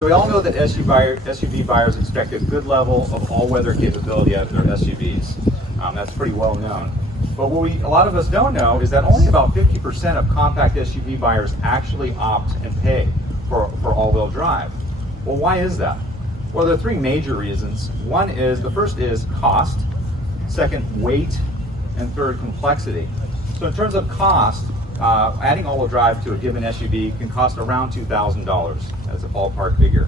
We all know that SUV buyers expect a good level of all-weather capability out of their SUVs. That's pretty well known. But what a lot of us don't know is that only about 50% of compact SUV buyers actually opt and pay for all-wheel drive. Well, why is that? Well, there are three major reasons. The first is cost, second, weight, and third, complexity. So in terms of cost, adding all-wheel drive to a given SUV can cost around $2,000 as a ballpark figure.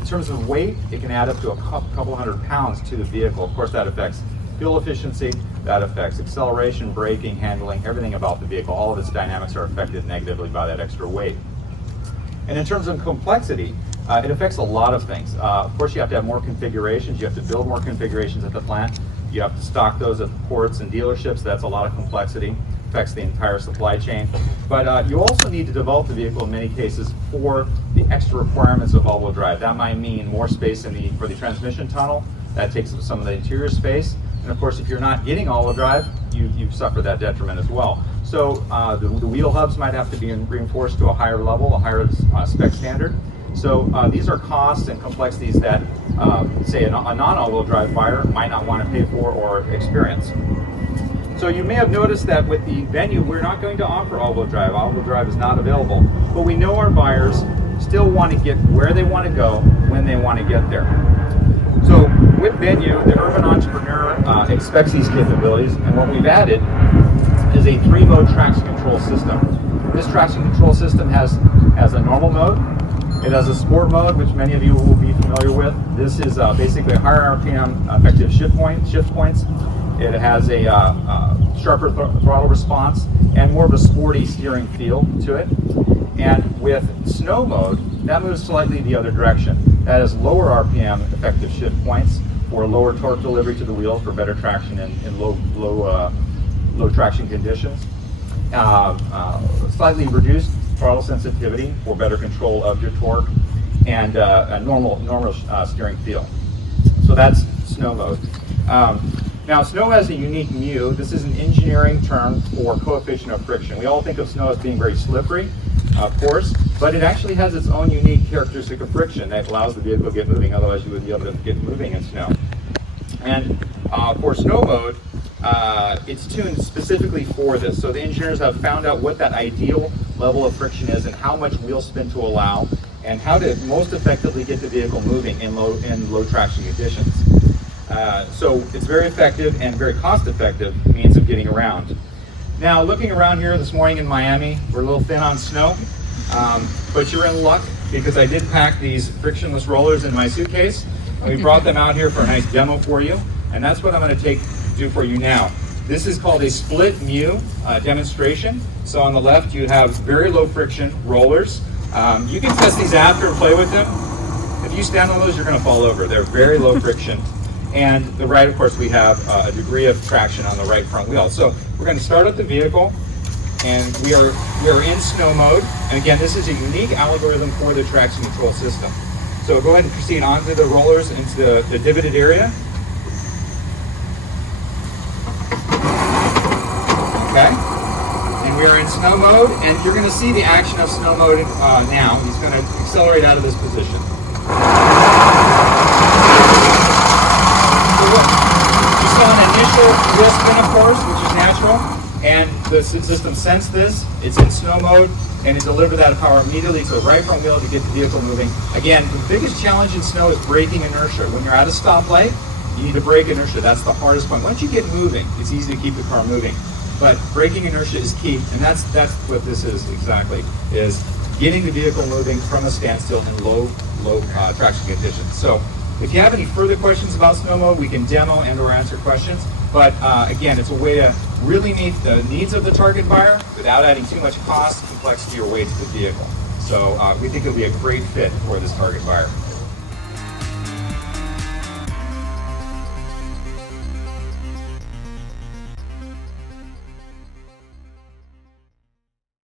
In terms of weight, it can add up to a couple hundred pounds to the vehicle. Of course, that affects fuel efficiency, that affects acceleration, braking, handling, everything about the vehicle. All of its dynamics are affected negatively by that extra weight. And in terms of complexity, it affects a lot of things. Of course, you have to have more configurations. You have to build more configurations at the plant. You have to stock those at the ports and dealerships. That's a lot of complexity. Affects the entire supply chain. But you also need to develop the vehicle in many cases for the extra requirements of all-wheel drive. That might mean more space for the transmission tunnel. That takes up some of the interior space. And of course, if you're not getting all-wheel drive, you suffer that detriment as well. So the wheel hubs might have to be reinforced to a higher level, a higher spec standard. So these are costs and complexities that, say, a non-all-wheel drive buyer might not want to pay for or experience. So you may have noticed that with the Venue, we're not going to offer all-wheel drive. All-wheel drive is not available. But we know our buyers still want to get where they want to go when they want to get there. So with Venue, the urban entrepreneur expects these capabilities, and what we've added is a 3-mode traction control system. This traction control system has a normal mode. It has a sport mode, which many of you will be familiar with. This is basically a higher RPM effective shift points. It has a sharper throttle response and more of a sporty steering feel to it. And with snow mode, that moves slightly the other direction. That has lower RPM effective shift points for lower torque delivery to the wheels for better traction in low traction conditions. Slightly reduced throttle sensitivity for better control of your torque, and a normal steering feel. So that's snow mode. Now, snow has a unique mu. This is an engineering term for coefficient of friction. We all think of snow as being very slippery, of course, but it actually has its own unique characteristic of friction that allows the vehicle to get moving. Otherwise, you wouldn't be able to get moving in snow. And for snow mode, it's tuned specifically for this. So the engineers have found out what that ideal level of friction is and how much wheel spin to allow and how to most effectively get the vehicle moving in low traction conditions. So it's very effective and very cost-effective means of getting around. Now, looking around here this morning in Miami, we're a little thin on snow, but you're in luck because I did pack these frictionless rollers in my suitcase, and we brought them out here for a nice demo for you, and that's what I'm going to do for you now. This is called a split mu demonstration. So on the left, you have very low friction rollers. You can test these after and play with them. If you stand on those, you're going to fall over. They're very low friction. And the right, of course, we have a degree of traction on the right front wheel. So we're going to start up the vehicle, and we are in snow mode. And again, this is a unique algorithm for the traction control system. So go ahead and proceed onto the rollers into the divoted area. Okay. And we are in snow mode, and you're going to see the action of snow mode now. He's going to accelerate out of this position. You saw an initial wheel spin, of course, which is natural, and the system sensed this. It's in snow mode, and it delivered that power immediately to the right front wheel to get the vehicle moving. Again, the biggest challenge in snow is braking inertia. When you're at a stoplight, you need to brake inertia. That's the hardest point. Once you get moving, it's easy to keep the car moving. But braking inertia is key, and that's what this is exactly, is getting the vehicle moving from a standstill in low traction conditions. So if you have any further questions about snow mode, we can demo and or answer questions. But again, it's a way to really meet the needs of the target buyer without adding too much cost, complexity, or weight to the vehicle. So we think it'll be a great fit for this target buyer.